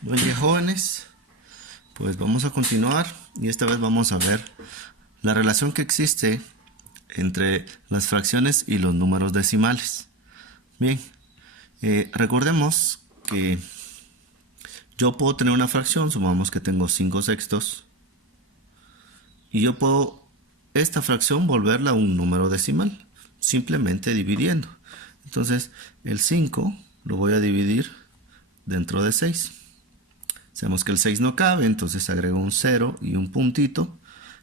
Buen día, jóvenes. Pues vamos a continuar y esta vez vamos a ver la relación que existe entre las fracciones y los números decimales. Bien, recordemos que yo puedo tener una fracción, supongamos que tengo 5 sextos, y yo puedo esta fracción volverla a un número decimal, simplemente dividiendo. Entonces, el 5 lo voy a dividir dentro de 6. Sabemos que el 6 no cabe, entonces agrego un 0 y un puntito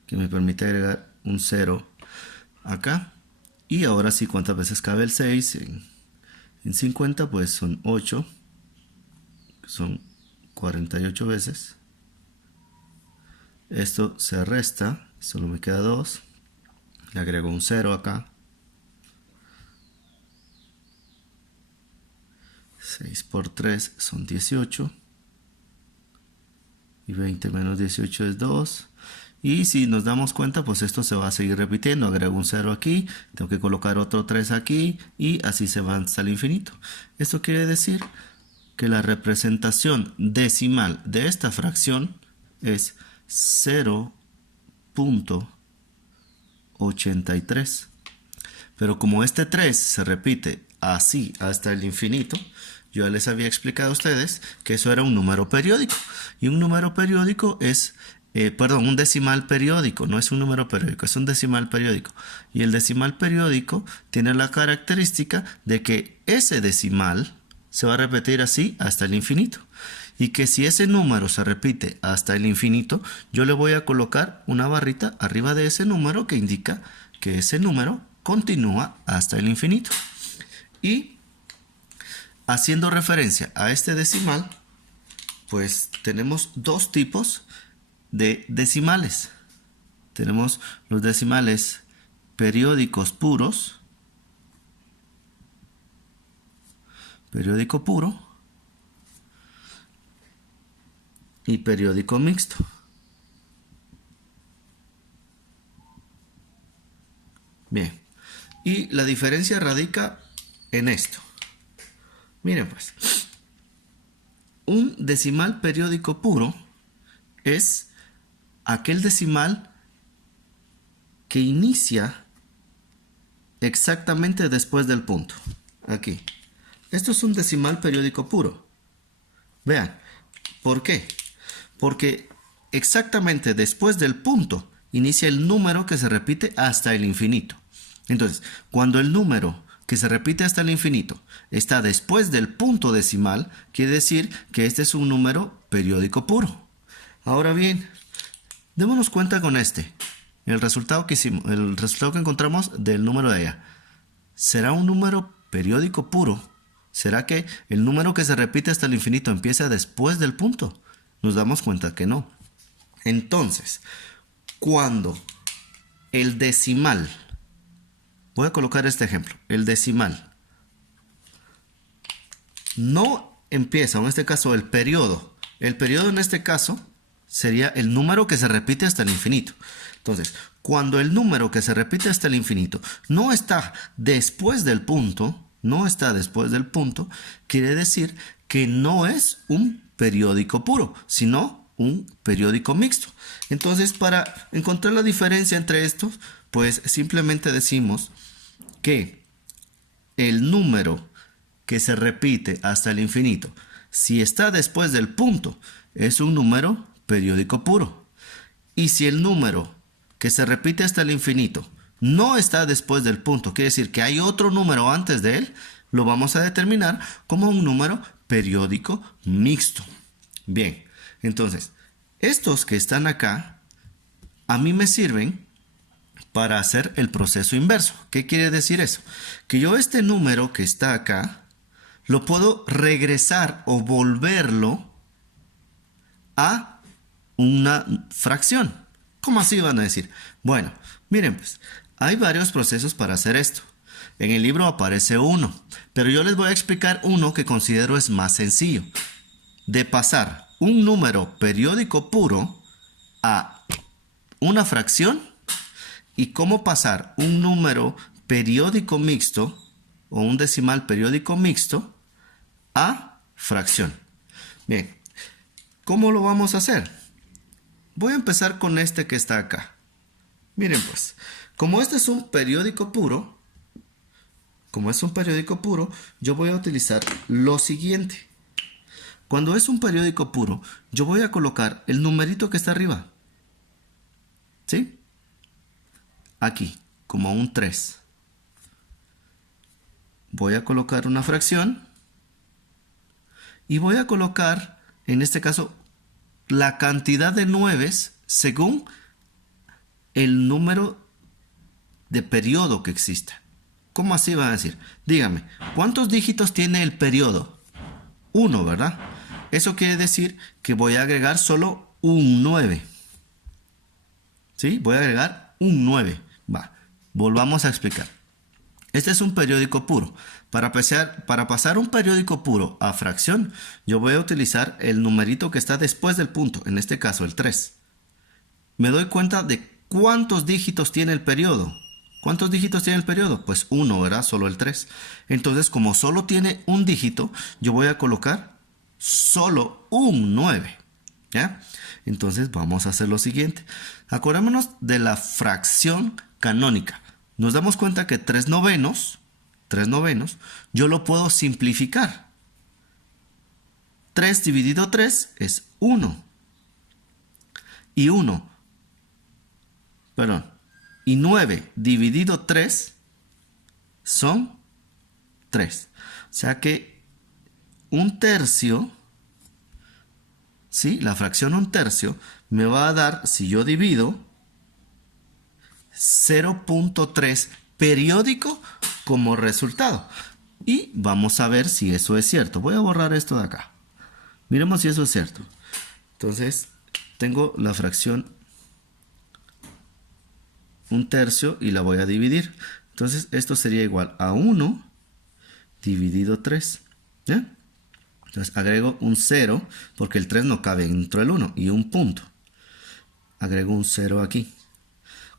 que me permite agregar un 0 acá. Y ahora sí, ¿cuántas veces cabe el 6? En 50 pues son 8, son 48 veces. Esto se resta, solo me queda 2. Le agrego un 0 acá. 6 por 3 son 18. Y 20 menos 18 es 2. Y si nos damos cuenta, pues esto se va a seguir repitiendo. Agrego un 0 aquí, tengo que colocar otro 3 aquí y así se va hasta el infinito. Esto quiere decir que la representación decimal de esta fracción es 0.83. Pero como este 3 se repite así hasta el infinito, yo les había explicado a ustedes que eso era un número periódico. Y un número periódico es, un decimal periódico, no es un número periódico, es un decimal periódico. Y el decimal periódico tiene la característica de que ese decimal se va a repetir así hasta el infinito. Y que si ese número se repite hasta el infinito, yo le voy a colocar una barrita arriba de ese número que indica que ese número continúa hasta el infinito. Y haciendo referencia a este decimal, pues tenemos dos tipos de decimales. Tenemos los decimales periódicos puros, periódico puro y periódico mixto. Bien, y la diferencia radica en esto. Miren pues, un decimal periódico puro es aquel decimal que inicia exactamente después del punto. Aquí. Esto es un decimal periódico puro. Vean, ¿por qué? Porque exactamente después del punto inicia el número que se repite hasta el infinito. Entonces, cuando el número que se repite hasta el infinito está después del punto decimal, quiere decir que este es un número periódico puro. Ahora bien, démonos cuenta con este. El resultado que encontramos del número de allá. ¿Será un número periódico puro? ¿Será que el número que se repite hasta el infinito empieza después del punto? Nos damos cuenta que no. Entonces, cuando el decimal, voy a colocar este ejemplo, el decimal no empieza, en este caso el periodo en este caso sería el número que se repite hasta el infinito. Entonces, cuando el número que se repite hasta el infinito no está después del punto, quiere decir que no es un periódico puro, sino un periódico mixto. Entonces, para encontrar la diferencia entre estos, pues simplemente decimos que el número que se repite hasta el infinito, si está después del punto, es un número periódico puro. Y si el número que se repite hasta el infinito no está después del punto, quiere decir que hay otro número antes de él, lo vamos a determinar como un número periódico mixto. Bien, entonces, estos que están acá, a mí me sirven para hacer el proceso inverso. ¿Qué quiere decir eso? Que yo este número que está acá, lo puedo regresar o volverlo a una fracción. ¿Cómo así van a decir? Bueno, miren pues, hay varios procesos para hacer esto. En el libro aparece uno, pero yo les voy a explicar uno que considero es más sencillo. De pasar un número periódico puro a una fracción y cómo pasar un número periódico mixto o un decimal periódico mixto a fracción. Bien, ¿Cómo lo vamos a hacer? Voy a empezar con este que está acá. Miren pues, como este es un periódico puro, yo voy a utilizar lo siguiente. Cuando es un periódico puro, yo voy a colocar el numerito que está arriba. ¿Sí? Aquí, como un 3. Voy a colocar una fracción. Y voy a colocar, en este caso, la cantidad de 9 según el número de periodo que exista. ¿Cómo así van a decir? Dígame, ¿cuántos dígitos tiene el periodo? 1, ¿verdad? Eso quiere decir que voy a agregar solo un 9. ¿Sí? Voy a agregar un 9. Va, volvamos a explicar. Este es un periódico puro. Para pasar un periódico puro a fracción, yo voy a utilizar el numerito que está después del punto, en este caso el 3. Me doy cuenta de cuántos dígitos tiene el periodo. ¿Cuántos dígitos tiene el periodo? Pues 1, ¿verdad? Solo el 3. Entonces, como solo tiene un dígito, yo voy a colocar solo un 9. ¿Ya? Entonces, vamos a hacer lo siguiente. Acordémonos de la fracción canónica. Nos damos cuenta que 3 novenos, yo lo puedo simplificar. 3 dividido 3 es 1. Y 9 dividido 3 son 3. O sea que un tercio, ¿sí? La fracción un tercio me va a dar, si yo divido, 0.3 periódico como resultado. Y vamos a ver si eso es cierto. Voy a borrar esto de acá. Miremos si eso es cierto. Entonces, tengo la fracción un tercio y la voy a dividir. Entonces, esto sería igual a 1 dividido 3. ¿Ya? Entonces, agrego un 0 porque el 3 no cabe dentro del 1 y un punto. Agrego un 0 aquí.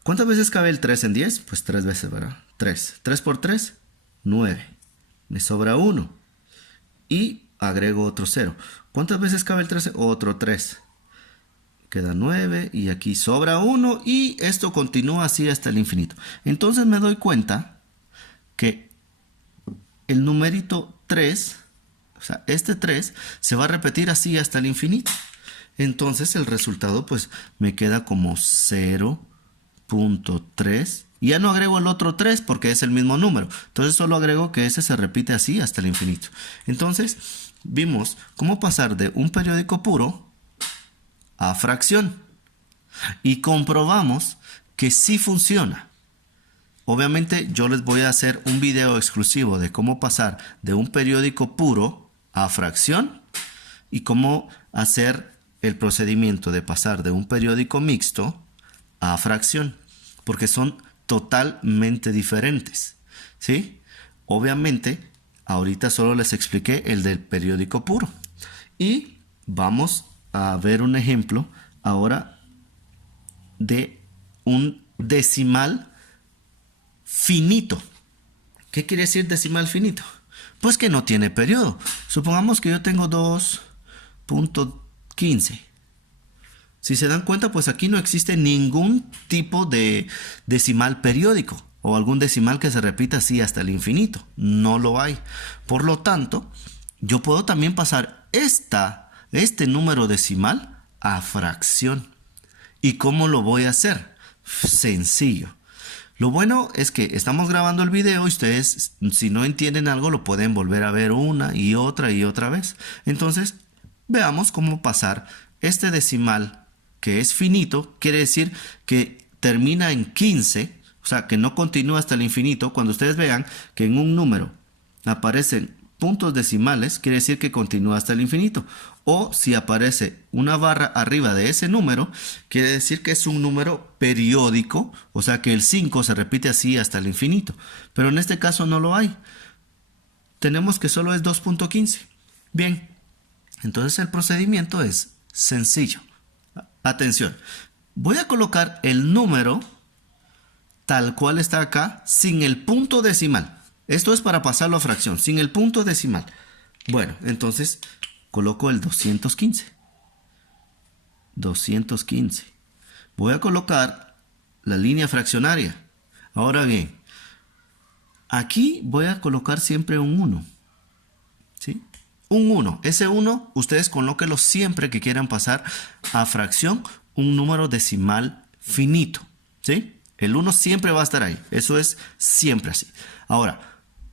¿Cuántas veces cabe el 3 en 10? Pues 3 veces, ¿verdad? 3. 3 por 3, 9. Me sobra 1. Y agrego otro 0. ¿Cuántas veces cabe el 13? Otro 3. Queda 9 y aquí sobra 1 y esto continúa así hasta el infinito. Entonces me doy cuenta que el numerito 3, o sea, este 3, se va a repetir así hasta el infinito. Entonces el resultado pues me queda como 0.3. Y ya no agrego el otro 3 porque es el mismo número. Entonces solo agrego que ese se repite así hasta el infinito. Entonces vimos cómo pasar de un periódico puro a fracción. Y comprobamos que sí funciona. Obviamente yo les voy a hacer un video exclusivo de cómo pasar de un periódico puro a fracción y cómo hacer el procedimiento de pasar de un periódico mixto a fracción, porque son totalmente diferentes, ¿sí? Obviamente, ahorita solo les expliqué el del periódico puro. Y vamos a ver un ejemplo ahora de un decimal finito. ¿Qué quiere decir decimal finito? Pues que no tiene periodo. Supongamos que yo tengo 2.15. Si se dan cuenta, pues aquí no existe ningún tipo de decimal periódico o algún decimal que se repita así hasta el infinito. No lo hay. Por lo tanto, yo puedo también pasar este número decimal a fracción. ¿Y cómo lo voy a hacer? Sencillo. Lo bueno es que estamos grabando el video y ustedes, si no entienden algo, lo pueden volver a ver una y otra vez. Entonces, veamos cómo pasar este decimal que es finito, quiere decir que termina en 15, o sea, que no continúa hasta el infinito. Cuando ustedes vean que en un número aparecen puntos decimales, quiere decir que continúa hasta el infinito. O si aparece una barra arriba de ese número, quiere decir que es un número periódico, o sea que el 5 se repite así hasta el infinito. Pero en este caso no lo hay. Tenemos que solo es 2.15. Bien, entonces el procedimiento es sencillo. Atención, voy a colocar el número tal cual está acá, sin el punto decimal. Esto es para pasarlo a fracción, sin el punto decimal. Bueno, entonces coloco el 215. 215. Voy a colocar la línea fraccionaria. Ahora bien, aquí voy a colocar siempre un 1. ¿Sí? Un 1. Ese 1 ustedes colóquenlo siempre que quieran pasar a fracción un número decimal finito. ¿Sí? El 1 siempre va a estar ahí. Eso es siempre así. Ahora,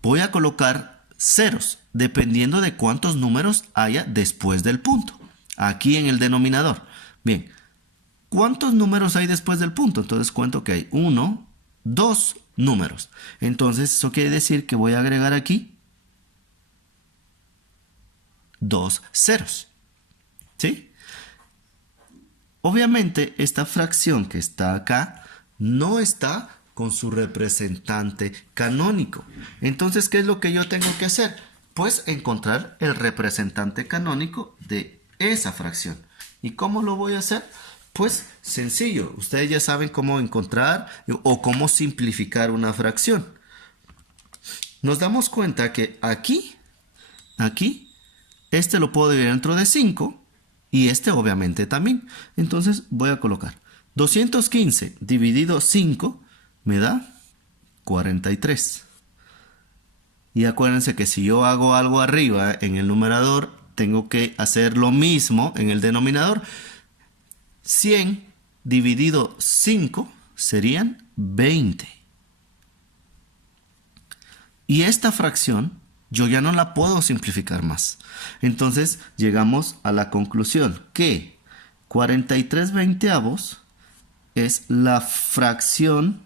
voy a colocar ceros dependiendo de cuántos números haya después del punto. Aquí en el denominador. Bien, ¿cuántos números hay después del punto? Entonces cuento que hay 1, 2 números. Entonces eso quiere decir que voy a agregar aquí 2 ceros. ¿Sí? Obviamente esta fracción que está acá no está con su representante canónico. Entonces, ¿qué es lo que yo tengo que hacer? Pues encontrar el representante canónico de esa fracción. ¿Y cómo lo voy a hacer? Pues sencillo. Ustedes ya saben cómo encontrar o cómo simplificar una fracción. Nos damos cuenta que aquí, este lo puedo dividir dentro de 5 y este obviamente también. Entonces voy a colocar 215 dividido 5 me da 43. Y acuérdense que si yo hago algo arriba en el numerador, tengo que hacer lo mismo en el denominador. 100 dividido 5 serían 20. Y esta fracción yo ya no la puedo simplificar más. Entonces llegamos a la conclusión que 43 veinteavos es la fracción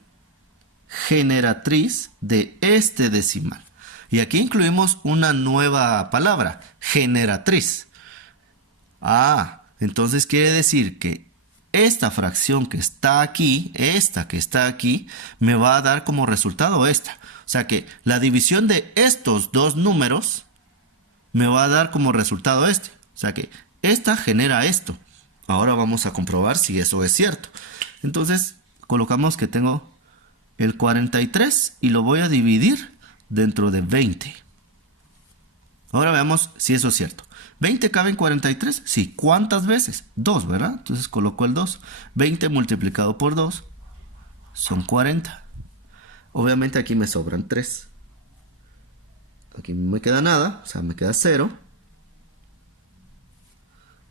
generatriz de este decimal. Y aquí incluimos una nueva palabra, generatriz. Entonces quiere decir que esta fracción que está aquí, esta que está aquí, me va a dar como resultado esta. O sea que la división de estos dos números me va a dar como resultado este. O sea que esta genera esto. Ahora vamos a comprobar si eso es cierto. Entonces colocamos que tengo el 43 y lo voy a dividir dentro de 20. Ahora veamos si eso es cierto. ¿20 cabe en 43? Sí. ¿Cuántas veces? 2, ¿verdad? Entonces coloco el 2. 20 multiplicado por 2 son 40. Obviamente aquí me sobran 3. Aquí no me queda nada, o sea, me queda 0.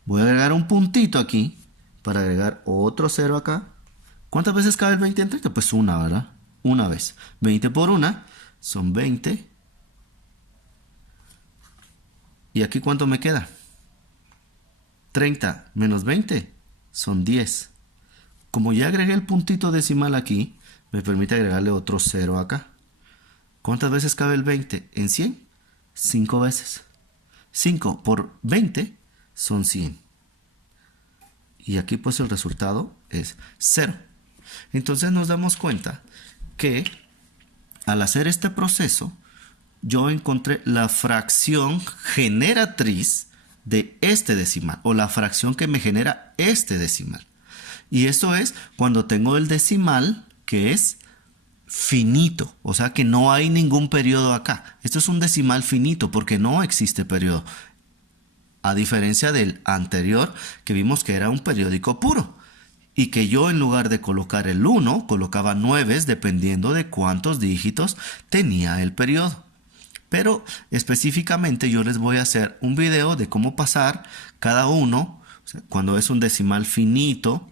Voy a agregar un puntito aquí para agregar otro 0 acá. ¿Cuántas veces cabe el 20 en 30? Pues una, ¿verdad? Una vez. 20 por 1 son 20. ¿Y aquí cuánto me queda? 30 menos 20 son 10. Como ya agregué el puntito decimal aquí, me permite agregarle otro 0 acá. ¿Cuántas veces cabe el 20 en 100? 5 veces. 5 por 20 son 100. Y aquí pues el resultado es 0. Entonces nos damos cuenta que al hacer este proceso, yo encontré la fracción generatriz de este decimal, o la fracción que me genera este decimal. Y eso es cuando tengo el decimal que es finito, o sea que no hay ningún periodo acá. Esto es un decimal finito porque no existe periodo, a diferencia del anterior que vimos que era un periódico puro. Y que yo en lugar de colocar el 1, colocaba 9 dependiendo de cuántos dígitos tenía el periodo. Pero específicamente yo les voy a hacer un video de cómo pasar cada uno, o sea, cuando es un decimal finito,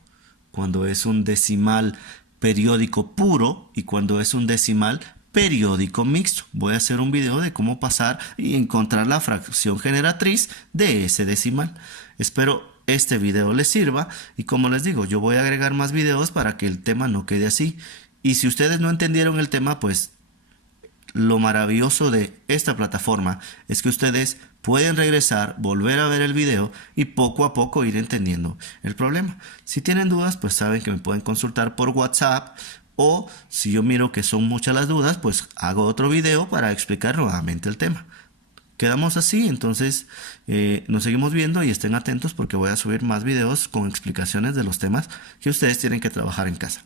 cuando es un decimal periódico puro y cuando es un decimal periódico mixto. Voy a hacer un video de cómo pasar y encontrar la fracción generatriz de ese decimal. Espero este video les sirva y como les digo, yo voy a agregar más videos para que el tema no quede así. Y si ustedes no entendieron el tema, pues lo maravilloso de esta plataforma es que ustedes pueden regresar, volver a ver el video y poco a poco ir entendiendo el problema. Si tienen dudas, pues saben que me pueden consultar por WhatsApp, o si yo miro que son muchas las dudas, pues hago otro video para explicar nuevamente el tema. Quedamos así, entonces nos seguimos viendo y estén atentos porque voy a subir más videos con explicaciones de los temas que ustedes tienen que trabajar en casa.